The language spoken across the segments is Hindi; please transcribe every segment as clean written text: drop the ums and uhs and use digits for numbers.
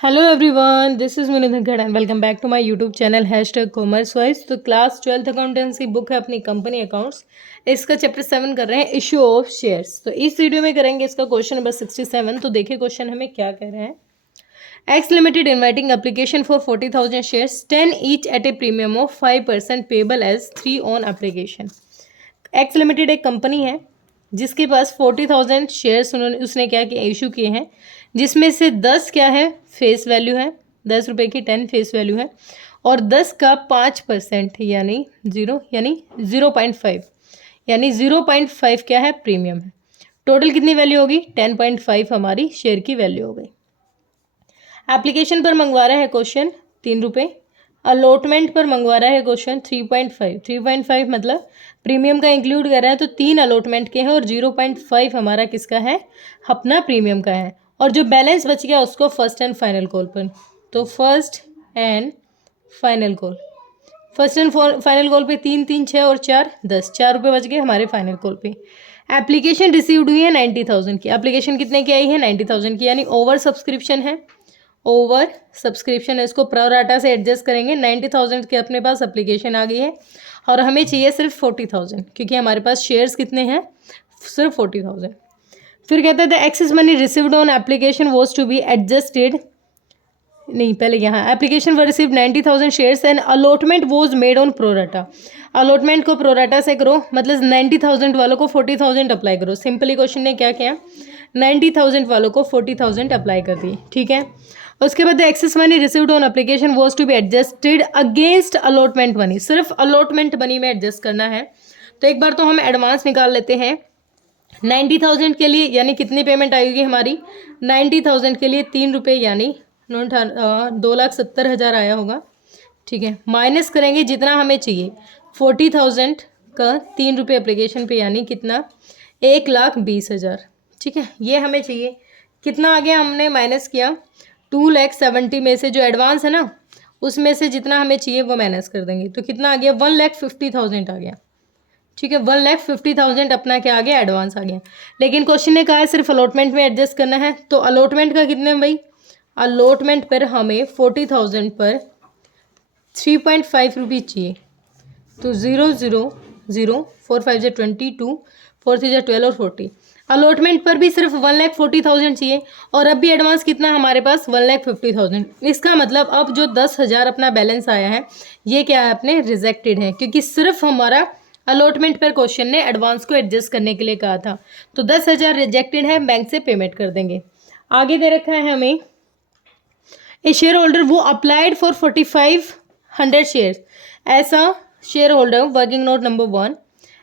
Hello everyone, this is Meenu Dhankhar and welcome back to my YouTube channel commerce wise. तो क्लास 12th अकाउंटेंसी बुक है अपनी कंपनी अकाउंट्स। इसका चैप्टर 7 कर रहे हैं, इशू ऑफ शेयर्स। तो इस वीडियो में करेंगे इसका क्वेश्चन नंबर 67। तो देखिए क्वेश्चन हमें क्या कह रहे हैं। X limited inviting application for 40,000 shares 10 each at a premium of 5% payable as 3 on application. X limited एक कंपनी है जिसके पास 40,000 शेयर्स उसने क्या किया, इशू किए हैं, जिसमें से 10 क्या है, फेस वैल्यू है, 10 रुपये की 10 फेस वैल्यू है, और 10 का 5% यानी 0.5, यानी 0.5 क्या है, प्रीमियम है। टोटल कितनी वैल्यू होगी, 10.5 हमारी शेयर की वैल्यू हो गई। एप्लीकेशन पर मंगवा रहा है क्वेश्चन 3 रुपये, अलॉटमेंट पर मंगवा रहा है क्वेश्चन 3.5 मतलब प्रीमियम का इंक्लूड कर रहा है, तो 3 अलॉटमेंट के हैं और 0.5 हमारा किसका है, अपना प्रीमियम का है। और जो बैलेंस बच गया उसको फर्स्ट एंड फाइनल कॉल पर, तो first and final call, first and final call पे 3 3 6 और 4 10, 4 रुपये बच गए हमारे फाइनल कॉल पे। एप्लीकेशन रिसीव्ड हुई है 90,000 की। एप्लीकेशन कितने की आई है, 90,000 की, यानी ओवर सब्सक्रिप्शन है, ओवर सब्सक्रिप्शन है। इसको प्रोराटा से एडजस्ट करेंगे। 90,000 की अपने पास एप्लीकेशन आ गई है और हमें चाहिए सिर्फ 40,000, क्योंकि हमारे पास शेयर्स कितने हैं, सिर्फ 40,000। फिर कहते थे excess money received on application was to be adjusted, नहीं पहले यहाँ application were received 90,000 shares and allotment was made on pro rata. Allotment को प्रोराटा से करो, मतलब 90,000 वालों को 40,000 अप्लाई करो। सिंपली क्वेश्चन ने क्या किया, 90,000 वालों को 40,000 अप्लाई कर दी, ठीक है। उसके बाद excess money received on application was to be adjusted against allotment money. सिर्फ अलॉटमेंट मनी में एडजस्ट करना है। तो एक बार तो हम एडवांस निकाल लेते हैं। 90,000 के लिए यानी कितनी पेमेंट आएगी हमारी, 90,000 के लिए 3 रुपये यानी 2,70,000 आया होगा, ठीक है। माइनस करेंगे जितना हमें चाहिए, 40,000 का 3 रुपये एप्लीकेशन पे यानी कितना, 1,20,000, ठीक है। ये हमें चाहिए। कितना आ गया, हमने माइनस किया 2,70,000 में से जो एडवांस है ना, उसमें से जितना हमें चाहिए वो माइनस कर देंगे, तो कितना आ गया, 1,50,000 आ गया, ठीक है। 1,50,000 अपना क्या आ गया, एडवांस आ गया। लेकिन क्वेश्चन ने कहा है सिर्फ अलॉटमेंट में एडजस्ट करना है, तो अलॉटमेंट का कितने में भाई, अलॉटमेंट पर हमें 40,000 पर 3.5 रुपीज़ चाहिए, तो 0,0,0 4 5 जा 22, 4 3 जा 12 और 40। अलॉटमेंट पर भी सिर्फ 1,40,000 चाहिए, और अब भी एडवांस कितना हमारे पास, 1,50,000। इसका मतलब अब जो 10,000 अपना बैलेंस आया है ये क्या है, अपने रिजेक्टेड है, क्योंकि सिर्फ हमारा अलॉटमेंट पर क्वेश्चन ने एडवांस को एडजस्ट करने के लिए कहा था। तो 10,000 रिजेक्टेड है, बैंक से पेमेंट कर देंगे। आगे दे रखा है हमें, ए शेयर होल्डर वो अप्लाइड फॉर 4,500 शेयर्स। ऐसा share holder, working note number 1,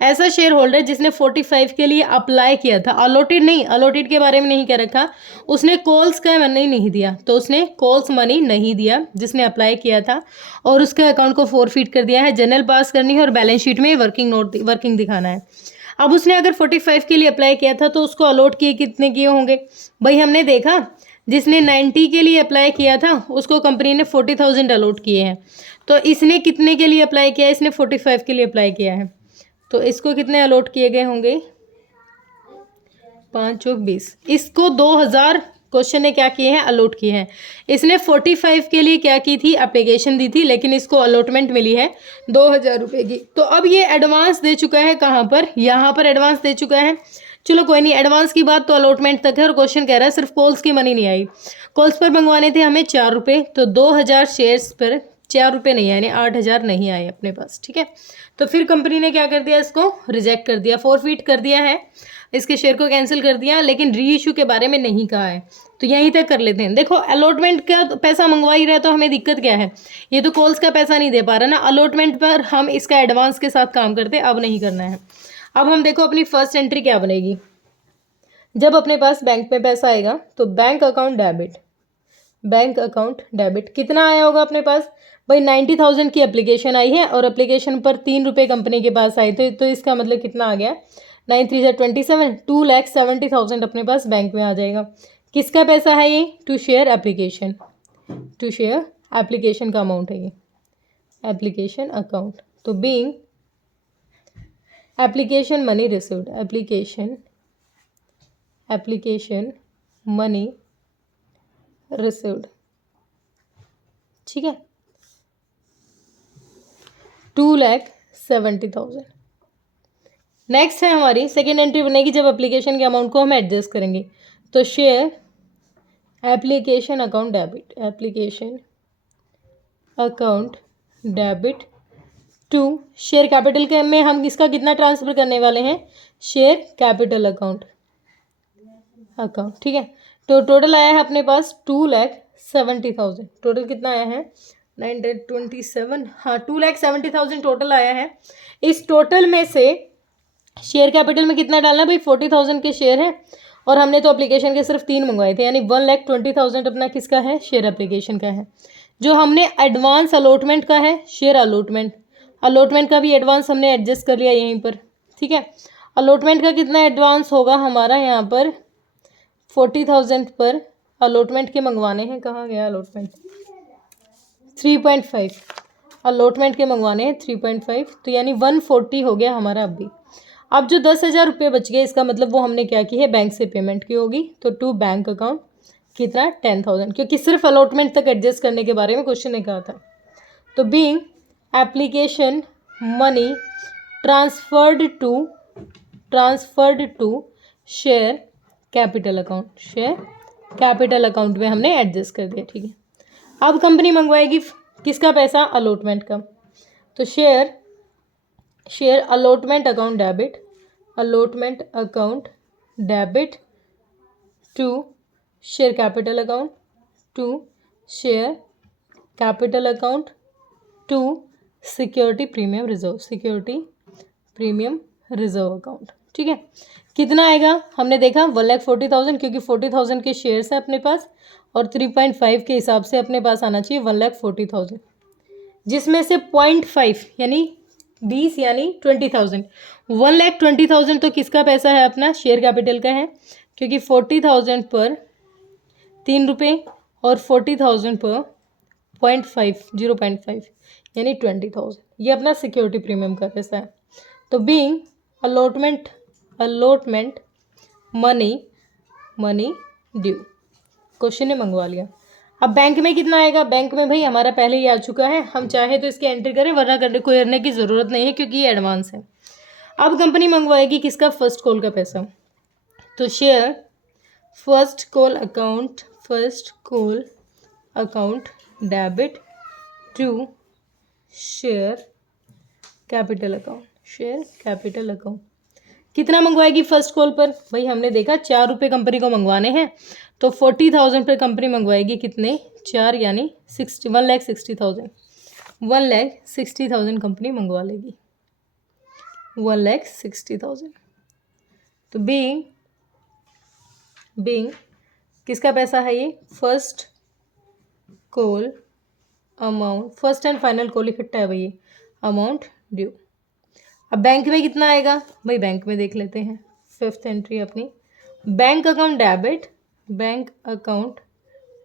ऐसा शेयर होल्डर जिसने 45 के लिए अप्लाई किया था, अलॉटेड नहीं, अलॉटेड के बारे में नहीं कह रखा, उसने कॉल्स का मनी नहीं दिया, तो उसने कॉल्स मनी नहीं दिया जिसने अप्लाई किया था, और उसके अकाउंट को फोरफीट कर दिया है। जनरल पास करनी है और बैलेंस शीट में वर्किंग दिखाना है। अब उसने अगर 45 के लिए अप्लाई किया था तो उसको अलॉट किए कितने किए होंगे भाई, हमने देखा जिसने 90 के लिए अप्लाई किया था उसको कंपनी ने 40,000 अलॉट किए हैं। तो इसने कितने के लिए अप्लाई किया है, इसने 45 के लिए अप्लाई किया है, तो इसको कितने अलॉट किए गए होंगे, 5 चौक 20। इसको 2,000 क्वेश्चन ने क्या किए हैं, अलॉट किए हैं। इसने 45 के लिए क्या की थी, एप्लीकेशन दी थी, लेकिन इसको अलॉटमेंट मिली है 2,000 रुपये की। तो अब ये एडवांस दे चुका है, कहाँ पर, यहाँ पर एडवांस दे चुका है। चलो कोई नहीं, एडवांस की बात तो अलॉटमेंट तक है, और क्वेश्चन कह रहा है सिर्फ कॉल्स की मनी नहीं आई। कॉल्स पर मंगवाने थे हमें 4 रुपये, तो 2,000 शेयर्स पर 4 रुपये नहीं आए, यानी 8,000 नहीं आए अपने पास, ठीक है। तो फिर कंपनी ने क्या कर दिया, इसको रिजेक्ट कर दिया, फोरफीट कर दिया है, इसके शेयर को कैंसिल कर दिया, लेकिन री इशू के बारे में नहीं कहा है। तो यहीं तक कर लेते हैं। देखो अलॉटमेंट का पैसा मंगवा ही रहा है, तो हमें दिक्कत क्या है, ये तो कॉल्स का पैसा नहीं दे पा रहा ना। अलॉटमेंट पर हम इसका एडवांस के साथ काम करते, अब नहीं करना है। अब हम देखो अपनी फर्स्ट एंट्री क्या बनेगी, जब अपने पास बैंक में पैसा आएगा तो bank account debit, bank account debit कितना आया होगा अपने पास भाई, 90,000 की एप्लीकेशन आई है और एप्लीकेशन पर 3 रुपये कंपनी के पास आए थे, तो इसका मतलब कितना आ गया, 9 3 जा 27, 2,70,000 अपने पास बैंक में आ जाएगा। किसका पैसा है ये, to share application, to share application का अमाउंट है ये, एप्लीकेशन अकाउंट। तो being application money received, application money received, ठीक है, 2,70,000। नेक्स्ट है हमारी सेकेंड एंट्री बनेगी जब एप्लीकेशन के अमाउंट को हम एडजस्ट करेंगे। तो share application account debit, application account debit to share capital के में हम इसका कितना ट्रांसफर करने वाले हैं, शेयर कैपिटल अकाउंट, ठीक है। तो टोटल आया है अपने पास 2,70,000। टोटल कितना आया है, 927, हाँ 2,70,000 टोटल आया है। इस टोटल में से शेयर कैपिटल में कितना डालना भाई, 40,000 के शेयर है और हमने तो एप्लीकेशन के सिर्फ 3 मंगवाए थे, यानी 1,20,000 अपना किसका है, शेयर एप्लीकेशन का है। जो हमने एडवांस अलॉटमेंट का है, शेयर अलॉटमेंट का भी एडवांस हमने एडजस्ट कर लिया यहीं पर, ठीक है। अलॉटमेंट का कितना एडवांस होगा हमारा यहाँ पर 40,000 पर अलॉटमेंट के मंगवाने हैं, कहाँ गया अलॉटमेंट, 3.5 अलॉटमेंट के मंगवाने हैं 3.5, तो यानी 140 हो गया हमारा अभी। अब जो 10,000 रुपये बच गए इसका मतलब वो हमने क्या की है, बैंक से पेमेंट की होगी। तो टू बैंक अकाउंट कितना 10,000, क्योंकि सिर्फ अलॉटमेंट तक एडजस्ट करने के बारे में क्वेश्चन ने कहा था। तो being application money transferred to share capital account, share capital account में हमने एडजस्ट कर दिया, ठीक है। अब कंपनी मंगवाएगी किसका पैसा, अलॉटमेंट का। तो share allotment account debit to share capital account to security premium reserve account, ठीक है। कितना आएगा, हमने देखा 1,40,000, क्योंकि 40,000 के शेयर्स हैं अपने पास और 3.5 के हिसाब से अपने पास आना चाहिए 1,40,000, जिसमें से 0.5 यानी 20 यानी 20,000, 1,20,000 तो किसका पैसा है, अपना शेयर कैपिटल का है, क्योंकि 40,000 पर 3 रुपये और 40,000 पर 0.5 यानी 20,000, ये अपना सिक्योरिटी प्रीमियम का पैसा है। तो being allotment money due, question ने मंगवा लिया। अब बैंक में कितना आएगा, बैंक में भाई हमारा पहले ही आ चुका है, हम चाहे तो इसकी एंट्री करें वरना करने की ज़रूरत नहीं है क्योंकि ये एडवांस है। अब कंपनी मंगवाएगी किसका, फर्स्ट कॉल का पैसा। तो share first call account debit to share capital account, कितना मंगवाएगी फर्स्ट कॉल पर, भाई हमने देखा 4 रुपये कंपनी को मंगवाने हैं, तो 40,000 पर कंपनी मंगवाएगी कितने, 4 यानी 1,60,000 कंपनी मंगवा लेगी, 1,60,000। तो बीइंग किसका पैसा है ये, first call amount, first and final call इकट्ठा है भाई ये, अमाउंट ड्यू। अब बैंक में कितना आएगा भाई, बैंक में देख लेते हैं, फिफ्थ एंट्री अपनी, बैंक अकाउंट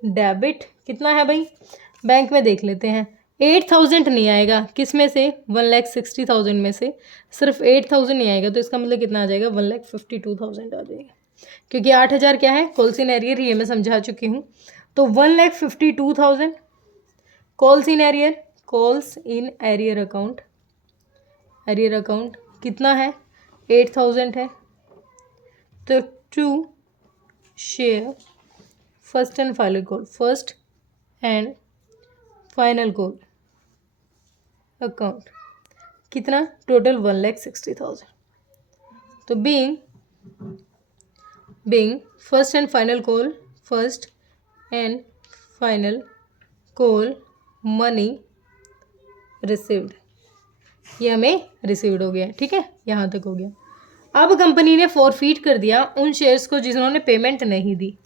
डेबिट कितना है भाई, बैंक में देख लेते हैं, 8,000 नहीं आएगा, किस में से, 1,60,000 में से सिर्फ 8,000 नहीं आएगा, तो इसका मतलब कितना आ जाएगा, 1,52,000 आ जाएगा, क्योंकि 8,000 क्या है, कॉल्स इन एरियर, ये मैं समझा चुकी हूँ। तो 1,52,000 कॉल्स इन एरियर अकाउंट कितना है, 8,000 है। तो to share first and final call account कितना, टोटल 1,60,000। तो being first and final call money received, ये हमें रिसीव्ड हो गया, ठीक है, यहाँ तक हो गया। अब कंपनी ने फॉरफीट कर दिया उन शेयर्स को जिन्होंने पेमेंट नहीं दी,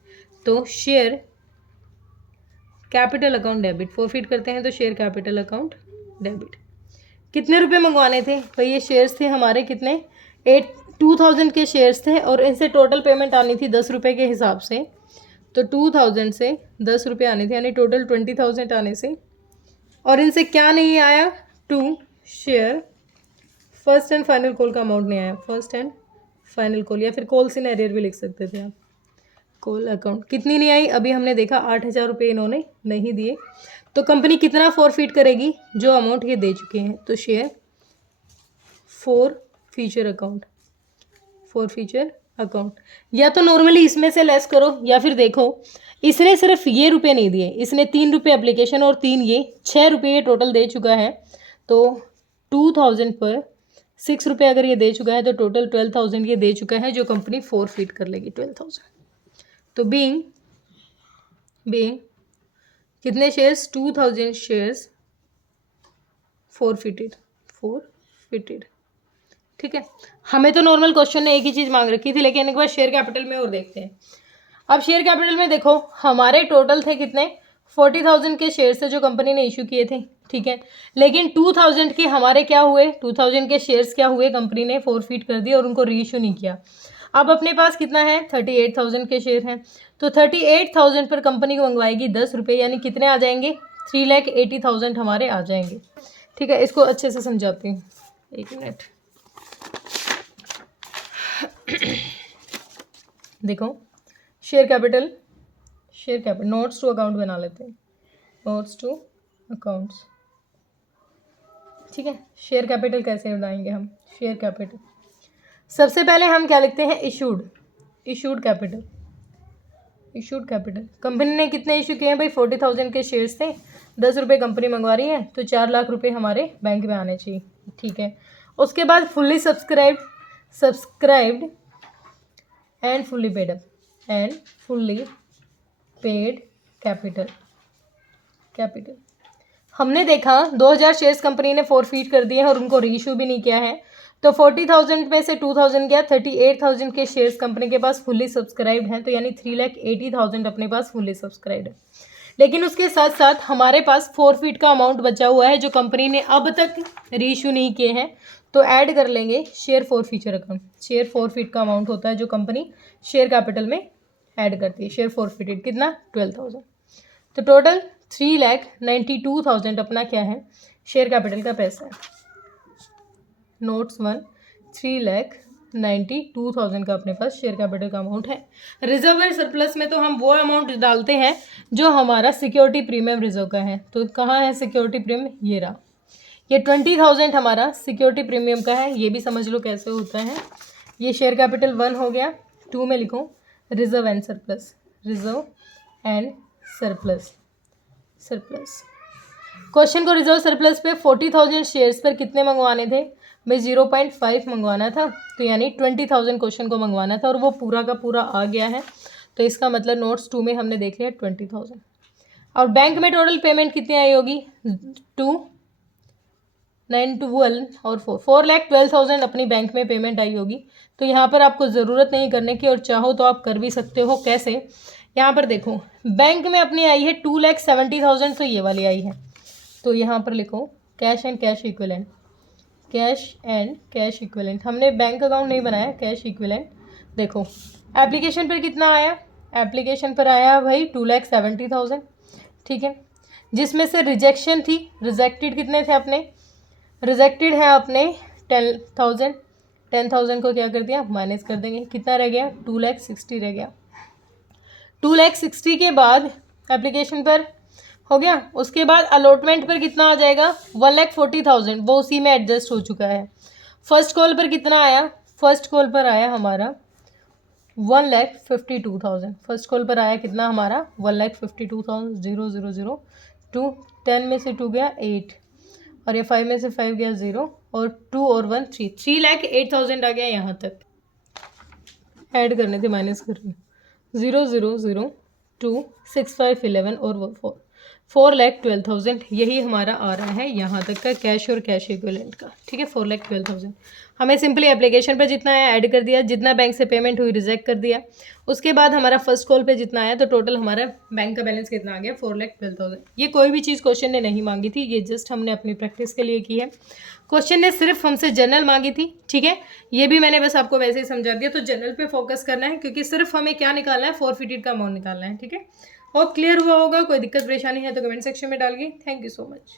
तो share capital account debit, forfeit करते हैं तो शेयर कैपिटल अकाउंट डेबिट। कितने रुपए मंगवाने थे भाई, ये शेयर्स थे हमारे कितने, 2,000 के शेयर्स थे और इनसे टोटल पेमेंट आनी थी 10 रुपये के हिसाब से, तो 2,000 से 10 रुपये आने थे, यानी टोटल 20,000 आने से, और इनसे क्या नहीं आया, to share first and final call का अमाउंट नहीं आया, फर्स्ट एंड फाइनल कॉल, या फिर कॉल्स इन एरियर भी लिख सकते थे आप, कॉल अकाउंट कितनी नहीं आई, अभी हमने देखा 8,000 रुपये इन्होंने नहीं दिए, तो कंपनी कितना फॉरफिट करेगी, जो अमाउंट ये दे चुके हैं। तो share for future account, for future account, या तो नॉर्मली इसमें से लेस करो, या फिर देखो इसने सिर्फ ये रुपये नहीं दिए, इसने 3 रुपये एप्लीकेशन और 3 ये 6 रुपये ये टोटल दे चुका है। तो 2,000 पर 6 रुपये अगर ये दे चुका है तो टोटल 12,000 ये दे चुका है, जो कंपनी फॉरफिट कर लेगी 12,000। तो बीइंग कितने शेयर्स, 2,000 शेयर्स फॉरफिटेड, ठीक है। हमें तो नॉर्मल क्वेश्चन ने एक ही चीज़ मांग रखी थी, लेकिन एक बार शेयर कैपिटल में और देखते हैं। अब शेयर कैपिटल में देखो हमारे टोटल थे कितने, 40,000 के शेयर्स थे जो कंपनी ने इशू किए थे, ठीक है। लेकिन 2,000 के हमारे क्या हुए, 2,000 के शेयर्स क्या हुए, कंपनी ने फॉरफिट कर दिए और उनको री इशू नहीं किया। अब अपने पास कितना है, 38,000 के शेयर हैं, तो 38,000 पर कंपनी को मंगवाएगी 10 रुपये, यानी कितने आ जाएंगे, 3,80,000 हमारे आ जाएंगे, ठीक है। इसको अच्छे से समझाती हूँ, एक मिनट। देखो share capital notes to account बना लेते हैं, नोट्स टू अकाउंट्स, ठीक है। शेयर कैपिटल कैसे बनाएंगे हम, शेयर कैपिटल सबसे पहले हम क्या लिखते हैं, इशूड कैपिटल। कंपनी ने कितने इशू किए हैं भाई, 40,000 के शेयर्स थे, 10 रुपये कंपनी मंगवा रही है, तो 4 लाख रुपए हमारे बैंक में आने चाहिए, ठीक है। उसके बाद fully subscribed and fully paid capital. हमने देखा 2,000 शेयर्स कंपनी ने फॉरफिट कर दिए हैं और उनको रीइशू भी नहीं किया है, तो 40,000 में से 2,000 गया, 38,000 के शेयर्स कंपनी के पास फुल्ली सब्सक्राइब्ड हैं, तो यानी 3,80,000 अपने पास फुल्ली सब्सक्राइब्ड है। लेकिन उसके साथ साथ हमारे पास फॉरफिट का अमाउंट बचा हुआ है जो कंपनी ने अब तक रीइशू नहीं किए हैं, तो ऐड कर लेंगे share for future account. Share forfeit का अमाउंट होता है जो कंपनी शेयर कैपिटल में ऐड करती है, शेयर फॉरफिटेड कितना, 12,000। तो टोटल 3,92,000 अपना क्या है, शेयर कैपिटल का पैसा है। नोट्स 1, 3,92,000 का अपने पास शेयर कैपिटल का अमाउंट है। रिजर्व एंड सरप्लस में तो हम वो अमाउंट डालते हैं जो हमारा सिक्योरिटी प्रीमियम रिजर्व का है। तो कहाँ है सिक्योरिटी प्रीमियम, ये रहा, ये 20,000 हमारा सिक्योरिटी प्रीमियम का है, ये भी समझ लो कैसे होता है। ये शेयर कैपिटल 1 हो गया। 2 में लिखो रिजर्व एंड सरप्लस, क्वेश्चन को रिजर्व सरप्लस पे 40,000 शेयर्स पर कितने मंगवाने थे भाई, 0.5 मंगवाना था, तो यानी 20,000 क्वेश्चन को मंगवाना था और वो पूरा का पूरा आ गया है। तो इसका मतलब नोट्स 2 में हमने देख लिया 20,000। और बैंक में टोटल पेमेंट कितनी आई होगी, 2,912 और 4,12,000 अपनी बैंक में पेमेंट आई होगी। तो यहाँ पर आपको ज़रूरत नहीं करने की, और चाहो तो आप कर भी सकते हो। कैसे, यहाँ पर देखो बैंक में अपनी आई है 2,70,000, तो ये वाली आई है, तो यहाँ पर लिखो कैश एंड कैश इक्विवेलेंट। हमने बैंक अकाउंट नहीं बनाया, कैश इक्विवेलेंट। देखो एप्लीकेशन पर कितना आया, एप्लीकेशन पर आया भाई 2,70,000, ठीक है, जिसमें से रिजेक्शन थी, रिजेक्टेड कितने थे अपने, रिजेक्टेड है अपने 10,000। 10,000 को क्या कर दिया, माइनस कर देंगे, कितना रह गया, 2,60,000 रह गया। 2,60,000 के बाद एप्लीकेशन पर हो गया। उसके बाद अलॉटमेंट पर कितना आ जाएगा, 1,40,000, वो उसी में एडजस्ट हो चुका है। फर्स्ट कॉल पर कितना आया, फर्स्ट कॉल पर आया हमारा 1,52,000। फर्स्ट कॉल पर आया कितना हमारा 1,52,000, 0 2, 10 में से 2 गया 8, और ये 5 में से 5 गया 0, और 2 और 1 3, 3,08,000 आ गया। यहाँ तक ऐड करने थे, माइनस कर रही हूँ, 0 0 0 2 6 5 11 और 4, 4,12,000 यही हमारा आ रहा है यहाँ तक का कैश और कैश इक्विवेलेंट का, ठीक है। 4,12,000 हमें सिंपली एप्लीकेशन पर जितना है ऐड कर दिया, जितना बैंक से पेमेंट हुई रिजेक्ट कर दिया। उसके बाद हमारा फर्स्ट कॉल पे जितना आया, तो टोटल हमारा बैंक का बैलेंस कितना आ गया, 4,12,000। ये कोई भी चीज़ क्वेश्चन ने नहीं मांगी थी, ये जस्ट हमने अपनी प्रैक्टिस के लिए की है। क्वेश्चन ने सिर्फ हमसे जनरल मांगी थी, ठीक है, ये भी मैंने बस आपको वैसे ही समझा दिया। तो जनरल पे फोकस करना है, क्योंकि सिर्फ हमें क्या निकालना है, फॉरफिटेड का अमाउंट निकालना है, ठीक है। और क्लियर हुआ होगा, कोई दिक्कत परेशानी है तो कमेंट सेक्शन में डालिए। Thank you so much.